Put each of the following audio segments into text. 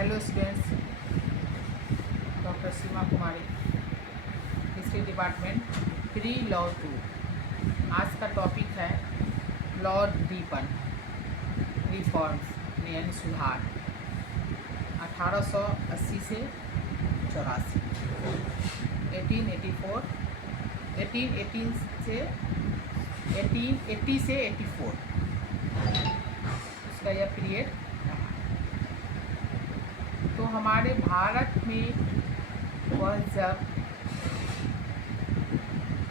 Hello students, doctor सीमा कुमारी, history department, pre law 2। आज का topic है लॉर्ड रिपन रिफॉर्म्स यानी सुधार 1880 से 84, 1884, 1818 से 1880 से 84 उसका यह पीरियड रहा। तो हमारे भारत में वह जब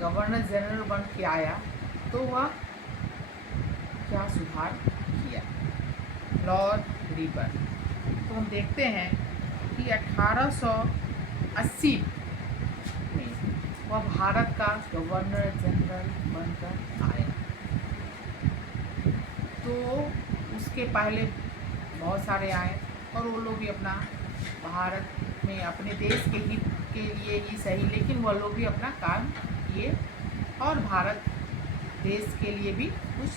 गवर्नर जनरल बन के आया तो वह क्या सुधार किया, लॉर्ड रिपन। तो हम देखते हैं कि 1880 में वह भारत का गवर्नर जनरल बनकर आया। तो उसके पहले बहुत सारे आए और वो लोग भी अपना भारत में अपने देश के हित के लिए ही सही, लेकिन वह लोग भी अपना काम किए और भारत देश के लिए भी कुछ,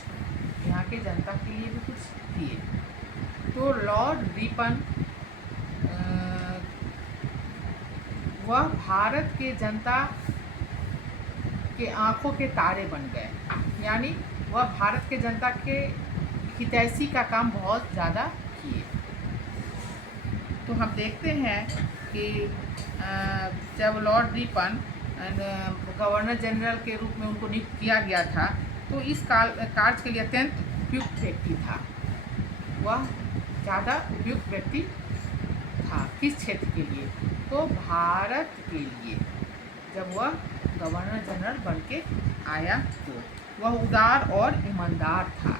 यहाँ के जनता के लिए भी कुछ किए। तो लॉर्ड रिपन वह भारत के जनता के आंखों के तारे बन गए, यानी वह भारत के जनता के हितैषी का काम बहुत ज़्यादा किए। तो हम देखते हैं कि जब लॉर्ड रिपन गवर्नर जनरल के रूप में उनको नियुक्त किया गया था तो इस कार्य के लिए अत्यंत उपयुक्त व्यक्ति था। वह ज़्यादा उपयुक्त व्यक्ति था किस क्षेत्र के लिए? तो भारत के लिए। जब वह गवर्नर जनरल बन के आया तो वह उदार और ईमानदार था।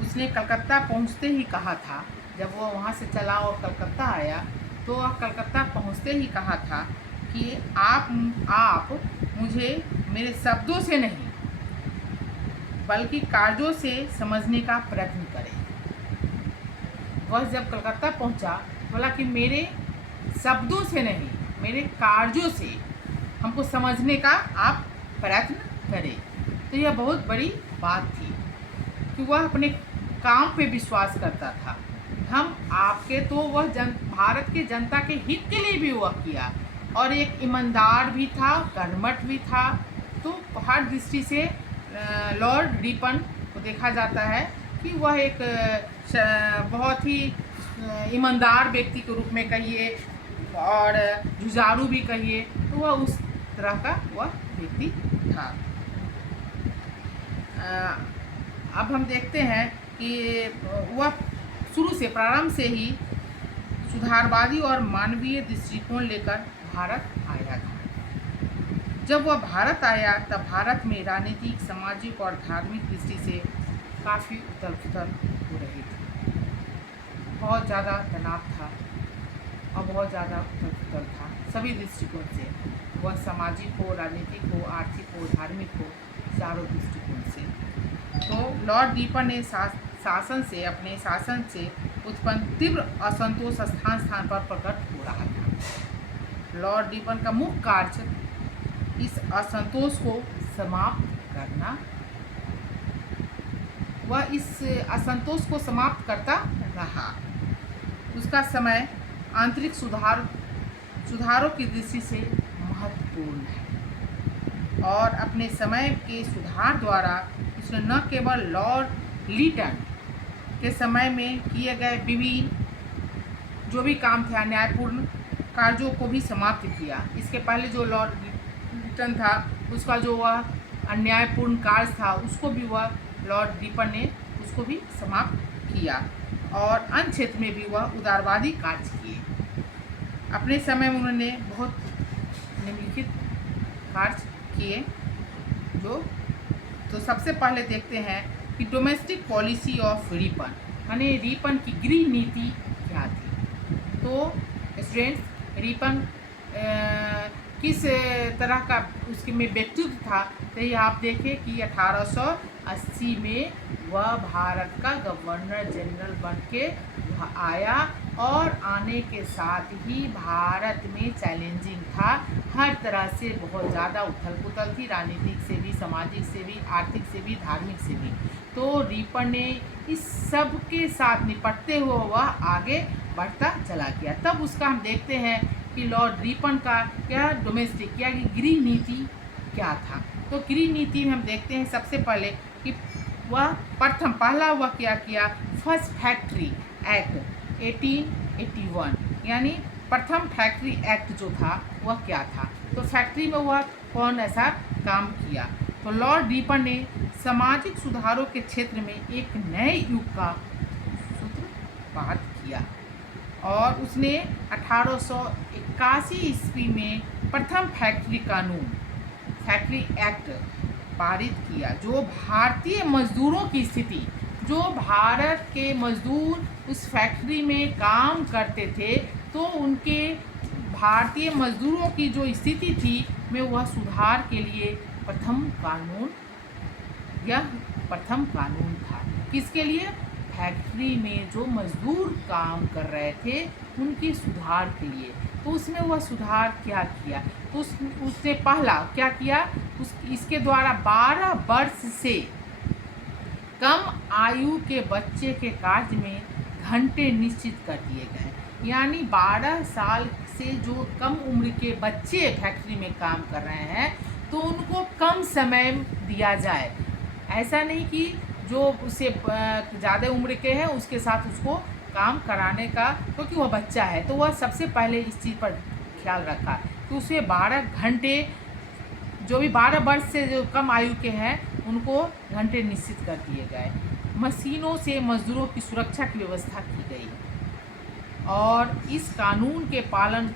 उसने कलकत्ता पहुंचते ही कहा था, जब वह वहाँ से चला और कलकत्ता आया तो वह कलकत्ता पहुँचते ही कहा था कि आप मुझे मेरे शब्दों से नहीं बल्कि कार्यों से समझने का प्रयत्न करें। वह जब कलकत्ता पहुँचा बोला कि मेरे शब्दों से नहीं, मेरे कार्यों से हमको समझने का आप प्रयत्न करें। तो यह बहुत बड़ी बात थी कि वह अपने काम पे विश्वास करता था। हम आपके तो वह भारत के जनता के हित के लिए भी वह किया और एक ईमानदार भी था, कर्मठ भी था। तो हर दृष्टि से लॉर्ड रिपन को देखा जाता है कि वह एक बहुत ही ईमानदार व्यक्ति के रूप में कहिए और जुझारू भी कहिए, तो वह उस तरह का वह व्यक्ति था। अब हम देखते हैं कि वह शुरू से प्रारंभ से ही सुधारवादी और मानवीय दृष्टिकोण लेकर भारत आया था। जब वह भारत आया तब भारत में राजनीतिक, सामाजिक और धार्मिक दृष्टि से काफ़ी उथल पुथल हो रही थी। बहुत ज़्यादा तनाव था और बहुत ज़्यादा उथल पुथल था सभी दृष्टिकोण से। वह सामाजिक हो, राजनीतिक हो, आर्थिक हो, धार्मिक हो, चारों दृष्टिकोण से। तो लॉर्ड रिपन ने शासन से उत्पन्न तीव्र असंतोष स्थान स्थान पर प्रकट हो रहा था। लॉर्ड रिपन का मुख्य कार्य इस असंतोष को समाप्त करना। वह इस असंतोष को समाप्त करता रहा। उसका समय आंतरिक सुधारों की दृष्टि से महत्वपूर्ण है और अपने समय के सुधार द्वारा उसने न केवल लॉर्ड लिटन के समय में किए गए विभिन्न जो भी काम थे अन्यायपूर्ण कार्यों को भी समाप्त किया। इसके पहले जो लॉर्ड लिटन था उसका जो वह अन्यायपूर्ण कार्य था उसको भी वह लॉर्ड रिपन ने उसको भी समाप्त किया और अन्य क्षेत्र में भी वह उदारवादी कार्य किए। अपने समय में उन्होंने बहुत निम्नलिखित कार्य किए। तो सबसे पहले देखते हैं कि डोमेस्टिक पॉलिसी ऑफ रिपन, यानी रिपन की गृह नीति क्या थी। तो स्टूडेंट्स, रिपन किस तरह का उसके में व्यक्तित्व था, तो ये आप देखें कि 1880 में वह भारत का गवर्नर जनरल बन के आया और आने के साथ ही भारत में चैलेंजिंग था। हर तरह से बहुत ज़्यादा उथल पुथल थी, राजनीतिक से भी, सामाजिक से भी, आर्थिक से भी, धार्मिक से भी। तो रीपर ने इस सब के साथ निपटते हुए वह आगे बढ़ता चला गया। तब उसका हम देखते हैं कि लॉर्ड रिपन का क्या डोमेस्टिक या गृह नीति क्या था। तो गृह नीति में हम देखते हैं सबसे पहले कि वह पहला वह क्या किया, फर्स्ट फैक्ट्री एक्ट 1881, यानी प्रथम फैक्ट्री एक्ट जो था वह क्या था। तो फैक्ट्री में वह कौन ऐसा काम किया। तो लॉर्ड रिपन ने सामाजिक सुधारों के क्षेत्र में एक नए युग का सूत्रपात किया और उसने 1881 ईस्वी में प्रथम फैक्ट्री कानून, फैक्ट्री एक्ट पारित किया, जो भारतीय मजदूरों की स्थिति, जो भारत के मजदूर उस फैक्ट्री में काम करते थे, तो उनके भारतीय मजदूरों की जो स्थिति थी में वह सुधार के लिए प्रथम कानून था। किसके लिए? फैक्ट्री में जो मजदूर काम कर रहे थे उनके सुधार के लिए। तो उसमें वह सुधार क्या किया, तो उसने पहला क्या किया, इसके द्वारा 12 वर्ष से कम आयु के बच्चे के कार्य में घंटे निश्चित कर दिए गए। यानी 12 साल से जो कम उम्र के बच्चे फैक्ट्री में काम कर रहे हैं तो उनको कम समय दिया जाए। ऐसा नहीं कि जो उससे ज़्यादा उम्र के हैं उसके साथ उसको काम कराने का, क्योंकि वह बच्चा है, तो वह सबसे पहले इस चीज़ पर ख्याल रखा कि उसे 12 घंटे, जो भी 12 वर्ष से जो कम आयु के हैं उनको घंटे निश्चित कर दिए गए। मशीनों से मजदूरों की सुरक्षा की व्यवस्था की गई और इस कानून के पालन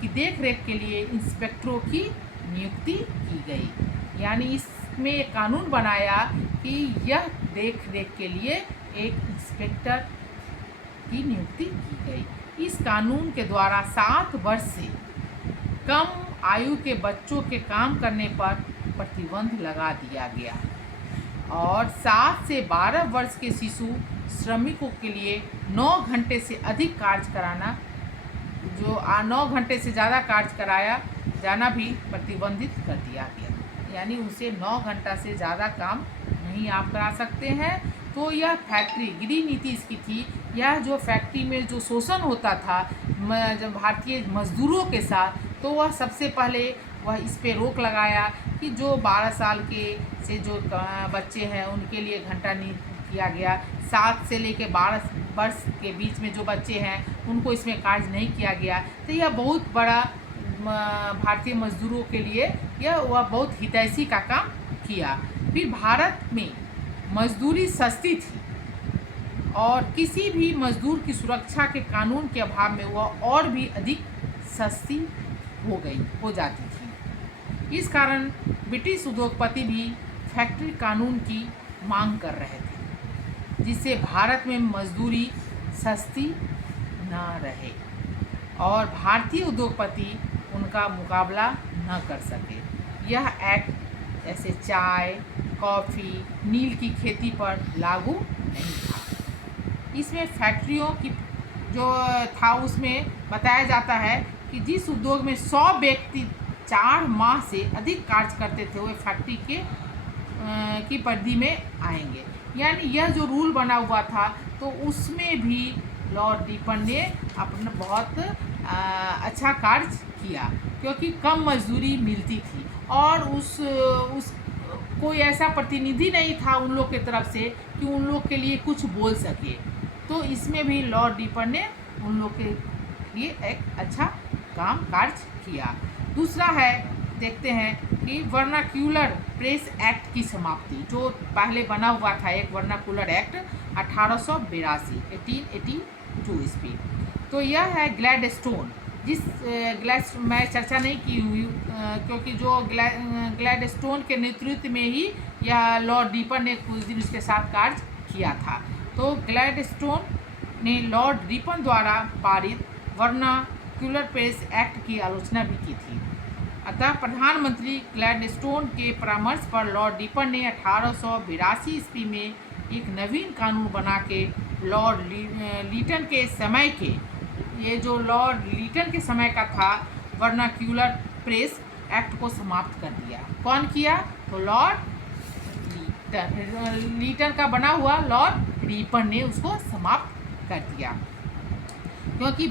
की देखरेख के लिए इंस्पेक्टरों की नियुक्ति की गई। यानी इसमें एक कानून बनाया कि यह देख रेख के लिए एक इंस्पेक्टर की नियुक्ति की गई। इस कानून के द्वारा 7 वर्ष से कम आयु के बच्चों के काम करने पर प्रतिबंध लगा दिया गया और 7 से 12 वर्ष के शिशु श्रमिकों के लिए 9 घंटे से अधिक कार्य कराना, जो 9 घंटे से ज़्यादा कार्य कराया जाना भी प्रतिबंधित कर दिया गया। यानी उसे 9 घंटा से ज़्यादा काम नहीं आप करा सकते हैं। तो यह फैक्ट्री गृह नीति इसकी थी। यह जो फैक्ट्री में जो शोषण होता था जब भारतीय मजदूरों के साथ, तो वह सबसे पहले वह इस पे रोक लगाया कि जो 12 साल के से जो बच्चे हैं उनके लिए घंटा नहीं किया गया। 7 से लेकर 12 वर्ष के बीच में जो बच्चे हैं उनको इसमें कार्य नहीं किया गया। तो यह बहुत बड़ा भारतीय मजदूरों के लिए वह बहुत हितैषी का काम किया। फिर भारत में मजदूरी सस्ती थी और किसी भी मजदूर की सुरक्षा के कानून के अभाव में वह और भी अधिक सस्ती हो जाती थी। इस कारण ब्रिटिश उद्योगपति भी फैक्ट्री कानून की मांग कर रहे थे, जिससे भारत में मजदूरी सस्ती न रहे और भारतीय उद्योगपति उनका मुकाबला न कर सके। यह एक्ट जैसे चाय, कॉफ़ी, नील की खेती पर लागू नहीं था। इसमें फैक्ट्रियों की जो था उसमें बताया जाता है कि जिस उद्योग में 100 व्यक्ति 4 माह से अधिक कार्य करते थे वे फैक्ट्री की परिधि में आएंगे। यानी यह जो रूल बना हुआ था तो उसमें भी लॉर्ड रिपन ने अपना बहुत अच्छा कार्य किया, क्योंकि कम मजदूरी मिलती थी और उस कोई ऐसा प्रतिनिधि नहीं था उन लोग की तरफ से कि उन लोग के लिए कुछ बोल सके। तो इसमें भी लॉर्ड रिपन ने उन लोग के लिए एक अच्छा कार्य किया। दूसरा है, देखते हैं कि वर्नाक्यूलर प्रेस एक्ट की समाप्ति, जो पहले बना हुआ था एक वर्नाक्यूलर एक्ट 1882 ईस्वी। तो यह है ग्लैडस्टोन, मैं चर्चा नहीं की हुई क्योंकि जो ग्लैडस्टोन के नेतृत्व में ही यह लॉर्ड रिपन ने कुछ दिन उसके साथ कार्य किया था। तो ग्लैडस्टोन ने लॉर्ड रिपन द्वारा पारित वर्नाक्यूलर प्रेस एक्ट की आलोचना भी की थी। अतः प्रधानमंत्री ग्लैडस्टोन के परामर्श पर लॉर्ड रिपन ने 1882 ईस्वी में एक नवीन कानून बना के लॉर्ड लीटन के समय के, ये जो लॉर्ड लीटन के समय का था, वर्नाक्यूलर प्रेस एक्ट को समाप्त कर दिया। कौन किया? तो लॉर्ड लीटन का बना हुआ लॉर्ड रिपन ने उसको समाप्त कर दिया। क्योंकि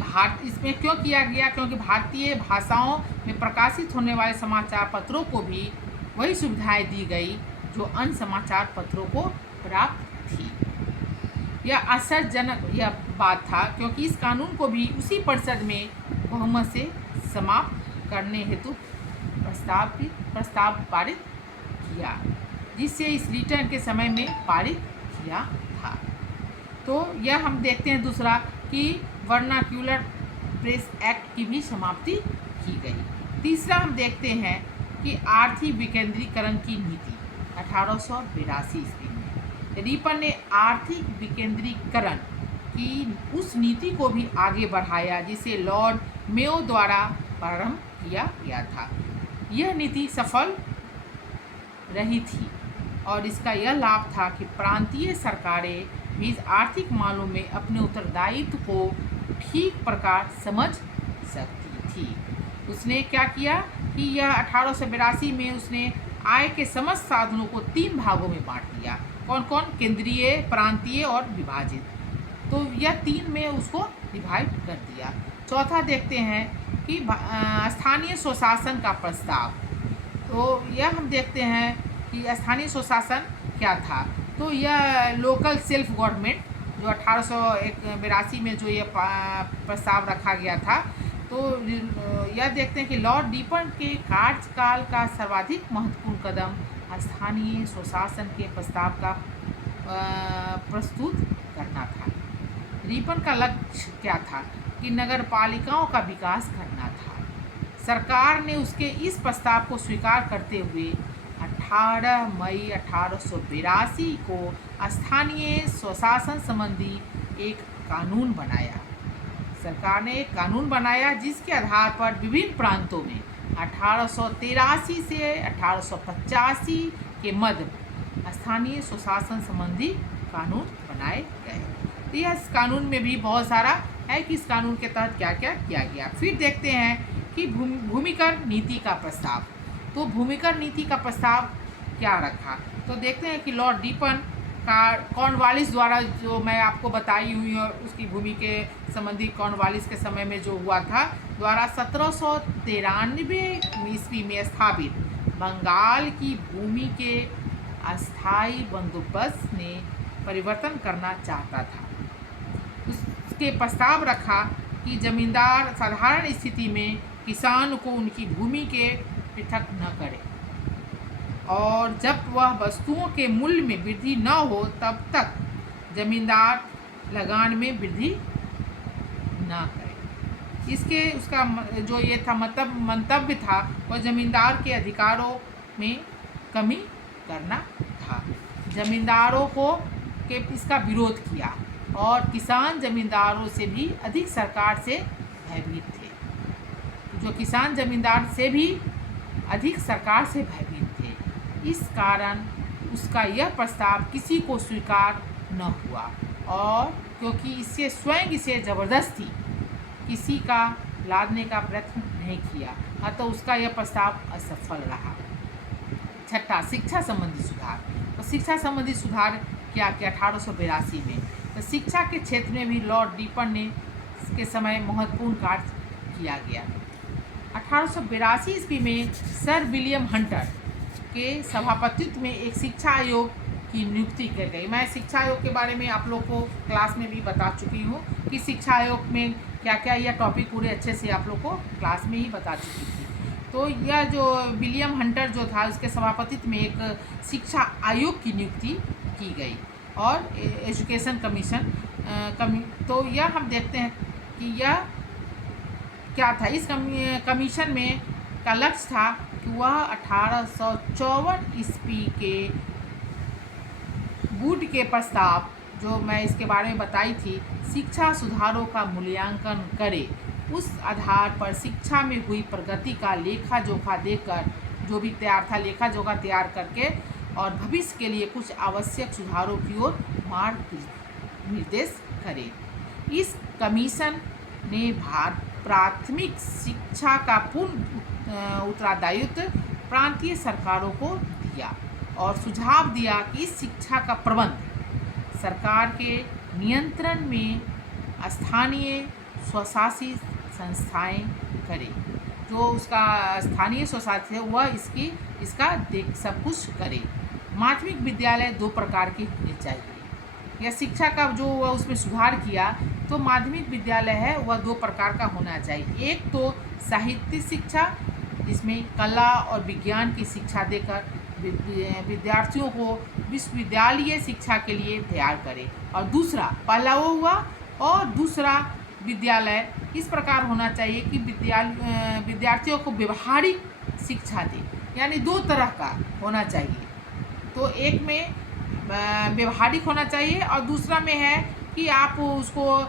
इसमें क्यों किया गया? क्योंकि भारतीय भाषाओं में प्रकाशित होने वाले समाचार पत्रों को भी वही सुविधाएं दी गई जो अन्य समाचार पत्रों को प्राप्त थी। यह आश्चर्यजनक यह बात था, क्योंकि इस कानून को भी उसी परिषद में बहुमत से समाप्त करने हेतु प्रस्ताव पारित किया, जिससे इस रिटर्न के समय में पारित किया था। तो यह हम देखते हैं दूसरा कि वर्नाक्यूलर प्रेस एक्ट की भी समाप्ति की गई। तीसरा हम देखते हैं कि आर्थिक विकेंद्रीकरण की नीति 1882 ईस्वी में रिपन ने आर्थिक विकेंद्रीकरण की उस नीति को भी आगे बढ़ाया जिसे लॉर्ड मेयो द्वारा प्रारंभ किया गया था। यह नीति सफल रही थी और इसका यह लाभ था कि प्रांतीय सरकारें भी आर्थिक मामलों में अपने उत्तरदायित्व को ठीक प्रकार समझ सकती थी। उसने क्या किया कि यह 1882 में उसने आय के समस्त साधनों को 3 भागों में बांट दिया। कौन कौन? केंद्रीय, प्रांतीय और विभाजित। तो यह 3 में उसको डिवाइड कर दिया। चौथा देखते हैं कि स्थानीय स्वशासन का प्रस्ताव। तो यह हम देखते हैं कि स्थानीय स्वशासन क्या था। तो यह लोकल सेल्फ गवर्नमेंट जो 1882 में जो ये प्रस्ताव रखा गया था, तो यह देखते हैं कि लॉर्ड रिपन के कार्यकाल का सर्वाधिक महत्वपूर्ण कदम स्थानीय स्वशासन के प्रस्ताव का प्रस्तुत करना था। रिपन का लक्ष्य क्या था? कि नगर पालिकाओं का विकास करना था। सरकार ने उसके इस प्रस्ताव को स्वीकार करते हुए 18 मई 1882 को स्थानीय स्वशासन संबंधी एक कानून बनाया। सरकार ने एक कानून बनाया जिसके आधार पर विभिन्न प्रांतों में 1883 से 1885 के मध्य स्थानीय स्वशासन संबंधी कानून बनाए गए। तो इस कानून में भी बहुत सारा है कि इस कानून के तहत क्या क्या किया गया। फिर देखते हैं कि भूमिकर नीति का प्रस्ताव। तो भूमिकर नीति का प्रस्ताव क्या रखा? तो देखते हैं कि लॉर्ड रिपन का कॉर्नवालिस द्वारा, जो मैं आपको बताई हुई और उसकी भूमि के संबंधी कॉर्नवालिस के समय में जो हुआ था, द्वारा 1793 ईस्वी में स्थापित बंगाल की भूमि के अस्थायी बंदोबस्त ने परिवर्तन करना चाहता था। उसके प्रस्ताव रखा कि जमींदार साधारण स्थिति में किसान को उनकी भूमि के पृथक न करे और जब वह वस्तुओं के मूल्य में वृद्धि न हो तब तक जमींदार लगान में वृद्धि न करे। उसका जो ये था मंतव्य था, वह जमींदार के अधिकारों में कमी करना था। जमींदारों को इसका विरोध किया और किसान जमींदारों से भी अधिक सरकार से भयभीत थे। जो किसान जमींदार से भी अधिक सरकार से भयभीत थे। इस कारण उसका यह प्रस्ताव किसी को स्वीकार न हुआ और क्योंकि इससे स्वयं इसे ज़बरदस्ती किसी का लादने का प्रयत्न नहीं किया, अतः उसका यह प्रस्ताव असफल रहा। छठा, शिक्षा संबंधी सुधार। तो शिक्षा संबंधी सुधार क्या किया 1882 में? तो शिक्षा के क्षेत्र में भी लॉर्ड रिपन ने के समय महत्वपूर्ण कार्य किया गया। 1882 ईस्वी में सर विलियम हंटर के सभापतित्व में एक शिक्षा आयोग की नियुक्ति की गई। मैं शिक्षा आयोग के बारे में आप लोग को क्लास में भी बता चुकी हूँ कि शिक्षा आयोग में क्या क्या, यह टॉपिक पूरे अच्छे से आप लोग को क्लास में ही बता चुकी थी। तो यह जो विलियम हंटर जो था, उसके सभापतित्व में एक शिक्षा आयोग की नियुक्ति की गई और एजुकेशन कमीशन तो यह हम देखते हैं कि यह क्या था। इस कमीशन में का लक्ष्य था कि वह 1854 ईस्वी के वुड के प्रस्ताव, जो मैं इसके बारे में बताई थी, शिक्षा सुधारों का मूल्यांकन करे उस आधार पर शिक्षा में हुई प्रगति का लेखा जोखा देकर, जो भी तैयार था लेखा जोखा तैयार करके, और भविष्य के लिए कुछ आवश्यक सुधारों की ओर मार्ग निर्देश करे। इस कमीशन ने प्राथमिक शिक्षा का पूर्ण उत्तरदायित्व प्रांतीय सरकारों को दिया और सुझाव दिया कि इस शिक्षा का प्रबंध सरकार के नियंत्रण में स्थानीय स्वशासी संस्थाएं करें। जो उसका स्थानीय स्वशासी है वह इसका सब कुछ करे। माध्यमिक विद्यालय 2 प्रकार के होने चाहिए। या शिक्षा का जो वह उसमें सुधार किया, तो माध्यमिक विद्यालय है वह 2 प्रकार का होना चाहिए। एक तो साहित्य शिक्षा, जिसमें कला और विज्ञान की शिक्षा देकर विद्यार्थियों को विश्वविद्यालय शिक्षा के लिए तैयार करे। और दूसरा, पहला वो हुआ, और दूसरा विद्यालय इस प्रकार होना चाहिए कि विद्यार्थियों को व्यवहारिक शिक्षा दे, यानी 2 तरह का होना चाहिए। तो एक में व्यवहारिक होना चाहिए और दूसरा में है कि आप उसको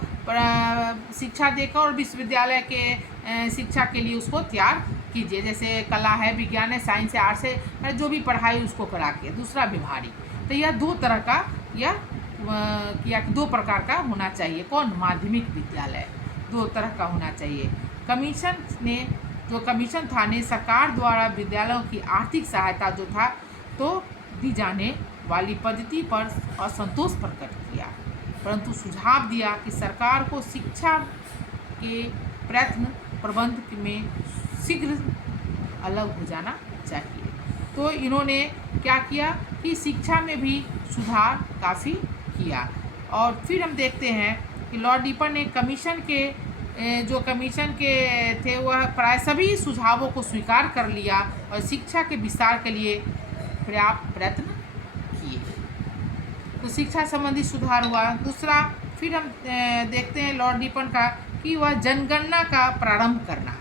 शिक्षा देकर और विश्वविद्यालय के शिक्षा के लिए उसको तैयार कीजिए। जैसे कला है, विज्ञान है, साइंस है, आर्ट्स है, जो भी पढ़ाई उसको करा के। दूसरा व्यवहारिक। तो यह 2 तरह का या 2 प्रकार का होना चाहिए। कौन? माध्यमिक विद्यालय 2 तरह का होना चाहिए। कमीशन था ने सरकार द्वारा विद्यालयों की आर्थिक सहायता जो था तो दी जाने वाली पद्धति पर असंतोष प्रकट किया, परंतु सुझाव दिया कि सरकार को शिक्षा के प्रबंध में शीघ्र अलग हो जाना चाहिए। तो इन्होंने क्या किया कि शिक्षा में भी सुधार काफ़ी किया। और फिर हम देखते हैं कि लॉर्ड रिपन ने कमीशन के थे वह प्राय सभी सुझावों को स्वीकार कर लिया और शिक्षा के विस्तार के लिए पर्याप्त प्रयत्न किए। तो शिक्षा संबंधी सुधार हुआ। दूसरा, फिर हम देखते हैं लॉर्ड रिपन का कि वह जनगणना का प्रारंभ करना।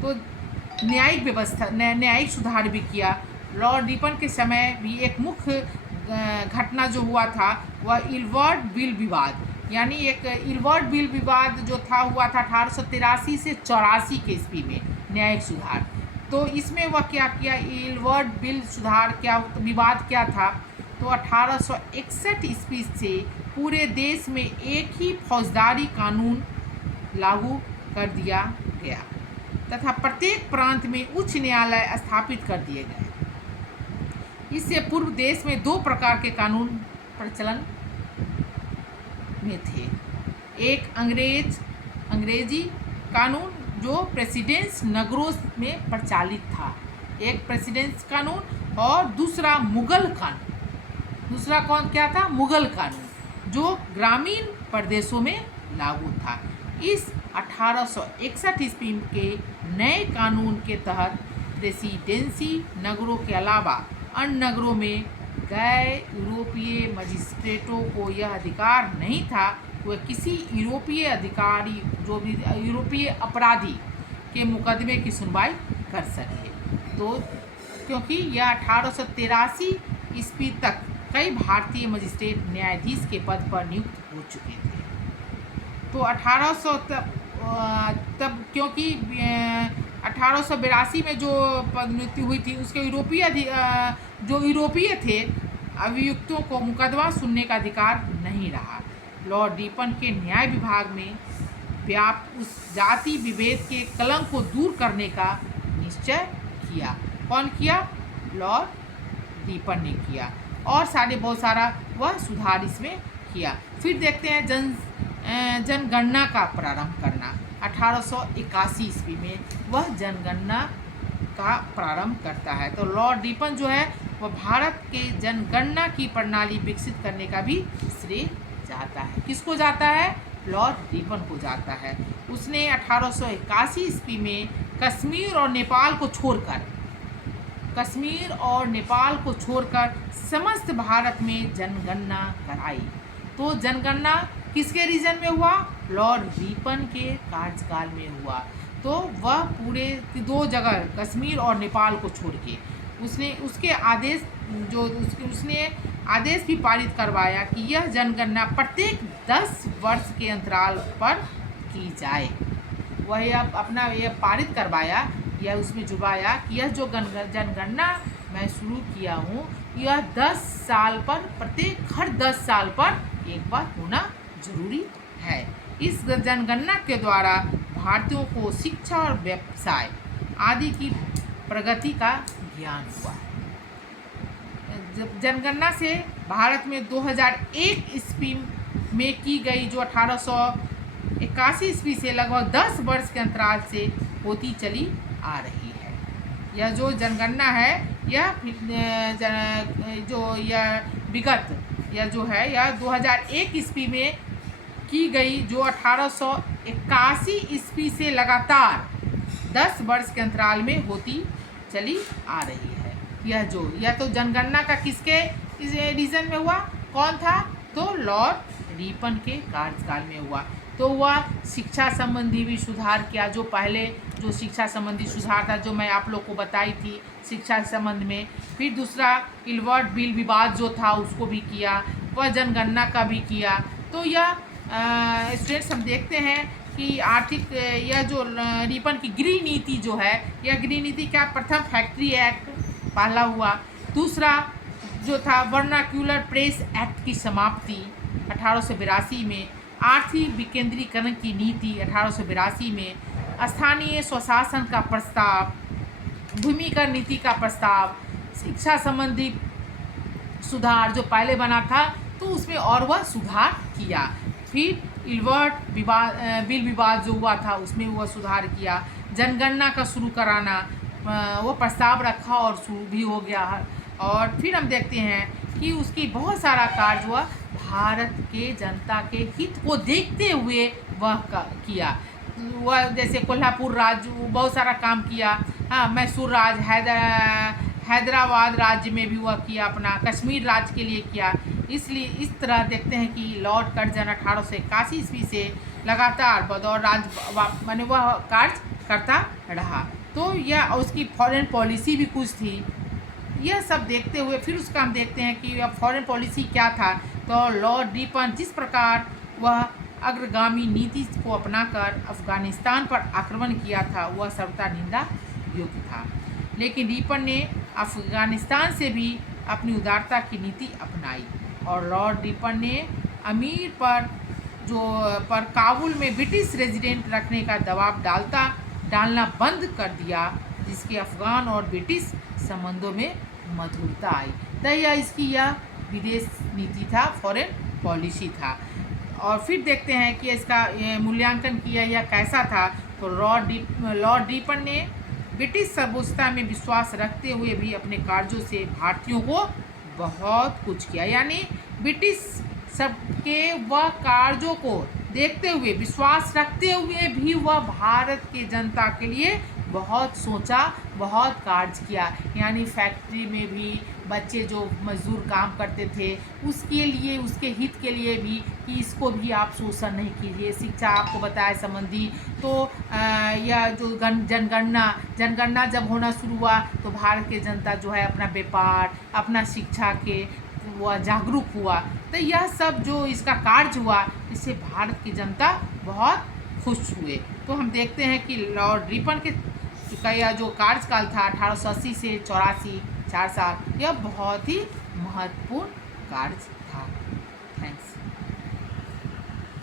तो न्यायिक व्यवस्था, न्यायिक सुधार भी किया। लॉर्ड रिपन के समय भी एक मुख्य घटना जो हुआ था वह इल्वर्ट बिल विवाद, यानी एक इल्वर्ट बिल विवाद जो हुआ था 1883 से 84 के ईस्वी में, न्यायिक सुधार। तो इसमें वह क्या किया, इल्वर्ट बिल सुधार विवाद क्या था, तो 1861 ईस्वी से पूरे देश में एक ही फौजदारी कानून लागू कर दिया गया तथा प्रत्येक प्रांत में उच्च न्यायालय स्थापित कर दिए गए। इससे पूर्व देश में 2 प्रकार के कानून प्रचलन में थे। एक अंग्रेजी कानून जो प्रेसिडेंस नगरों में प्रचलित था, एक प्रेसिडेंस कानून, और दूसरा मुगल कानून। दूसरा क्या था? मुगल कानून, जो ग्रामीण प्रदेशों में लागू था। इस 1861 ईस्वी के नए कानून के तहत प्रेसिडेंसी नगरों के अलावा अन्य नगरों में गैर यूरोपीय मजिस्ट्रेटों को यह अधिकार नहीं था वह किसी यूरोपीय अधिकारी, जो भी यूरोपीय अपराधी के मुकदमे की सुनवाई कर सके। तो क्योंकि यह 1883 ईस्वी तक कई भारतीय मजिस्ट्रेट न्यायाधीश के पद पर नियुक्त हो चुके थे। तो 1800 तब क्योंकि 1882 में जो पदोन्नति हुई थी उसके जो यूरोपीय थे अभियुक्तों को मुकदमा सुनने का अधिकार नहीं रहा। लॉर्ड रिपन के न्याय विभाग में उस जाति विभेद के कलंक को दूर करने का निश्चय किया। कौन किया? लॉर्ड रिपन ने किया, और बहुत सारा वह सुधार इसमें किया। फिर देखते हैं जनगणना का प्रारंभ करना। 1881 ईस्वी में वह जनगणना का प्रारंभ करता है। तो लॉर्ड रिपन जो है वह भारत के जनगणना की प्रणाली विकसित करने का भी श्रेय जाता है। किसको जाता है? लॉर्ड रिपन को जाता है। उसने 1881 ईस्वी में कश्मीर और नेपाल को छोड़कर समस्त भारत में जनगणना कराई। तो जनगणना किसके रीजन में हुआ? लॉर्ड रिपन के कार्यकाल में हुआ। तो वह पूरे 2 जगह कश्मीर और नेपाल को छोड़ के उसने आदेश भी पारित करवाया कि यह जनगणना प्रत्येक 10 वर्ष के अंतराल पर की जाए। वह यह अपना यह पारित करवाया, यह उसमें जुड़वाया कि यह जो जनगणना मैं शुरू किया हूँ, यह 10 साल पर, प्रत्येक हर 10 साल पर एक बार होना जरूरी है। इस जनगणना के द्वारा भारतीयों को शिक्षा और व्यवसाय आदि की प्रगति का ज्ञान हुआ। जनगणना से भारत में 2001 ईस्वी में की गई, जो 1881 ईस्वी से लगभग 10 वर्ष के अंतराल से होती चली आ रही है। यह जो जनगणना है, यह यह जो है यह 2001 ईस्वी में की गई, जो 1881 ईस्वी से लगातार 10 वर्ष के अंतराल में होती चली आ रही है। यह तो जनगणना का किसके इस एडिशन में हुआ, कौन था, तो लॉर्ड रिपन के कार्यकाल में हुआ। तो वह शिक्षा संबंधी भी सुधार किया, जो पहले जो शिक्षा संबंधी सुधार था, जो मैं आप लोग को बताई थी शिक्षा के संबंध में। फिर दूसरा इल्वर्ट बिल विवाद जो था उसको भी किया, वह जनगणना का भी किया। तो यह स्टूडेंट्स हम देखते हैं कि आर्थिक यह जो रिपन की गृह नीति जो है, यह गृह नीति क्या, प्रथम फैक्ट्री एक्ट पहला हुआ, दूसरा जो था वर्नाक्यूलर प्रेस एक्ट की समाप्ति 1882 में, आर्थिक विकेंद्रीकरण की नीति 1882 में, स्थानीय स्वशासन का प्रस्ताव, भूमिकर नीति का प्रस्ताव, शिक्षा संबंधी सुधार जो पहले बना था तो उसमें और वह सुधार किया। फिर इल्वर्ट बिल विवाद जो हुआ था उसमें वह सुधार किया। जनगणना का शुरू कराना, वो प्रस्ताव रखा और शुरू भी हो गया है। और फिर हम देखते हैं कि उसकी बहुत सारा कार्य वह भारत के जनता के हित को देखते हुए वह किया। वह जैसे कोल्हापुर राज्य बहुत सारा काम किया, हाँ, मैसूर राज्य, हैदराबाद राज्य में भी वह किया, अपना कश्मीर राज्य के लिए किया। इसलिए इस तरह देखते हैं कि लॉर्ड कर्जन 1881 ईस्वी से लगातार बतौर राज्य माने वह कार्य करता रहा। तो यह उसकी फॉरेन पॉलिसी भी कुछ थी। यह सब देखते हुए फिर उसका हम देखते हैं कि वह फॉरेन पॉलिसी क्या था। तो लॉर्ड रिपन जिस प्रकार वह अग्रगामी नीति को अपनाकर अफगानिस्तान पर आक्रमण किया था, वह सर्वथा निंदा योग्य था। लेकिन रिपन ने अफगानिस्तान से भी अपनी उदारता की नीति अपनाई और लॉर्ड रिपन ने अमीर पर काबुल में ब्रिटिश रेजिडेंट रखने का दबाव डालना बंद कर दिया, जिसके अफगान और ब्रिटिश संबंधों में मधुरता आई। तो यह विदेश नीति था, फॉरेन पॉलिसी था। और फिर देखते हैं कि इसका मूल्यांकन किया यह कैसा था। तो लॉर्ड रिपन ने ब्रिटिश सर्वोच्चता में विश्वास रखते हुए भी अपने कार्यों से भारतीयों को बहुत कुछ किया। यानी ब्रिटिश सबके वह कार्यों को देखते हुए, विश्वास रखते हुए भी वह भारत के जनता के लिए बहुत सोचा, बहुत कार्य किया। यानी फैक्ट्री में भी बच्चे जो मजदूर काम करते थे उसके लिए, उसके हित के लिए भी कि इसको भी आप शोषण नहीं कीजिए। शिक्षा आपको बताया संबंधी, तो यह जो जनगणना जब होना शुरू हुआ तो भारत के जनता जो है अपना व्यापार, अपना शिक्षा के वह जागरूक हुआ। तो यह सब जो इसका कार्य हुआ, इससे भारत की जनता बहुत खुश हुए। तो हम देखते हैं कि लॉर्ड रिपन का यह जो कार्यकाल था 1880 से 84, 4 साल, यह बहुत ही महत्वपूर्ण कार्य था। थैंक्स।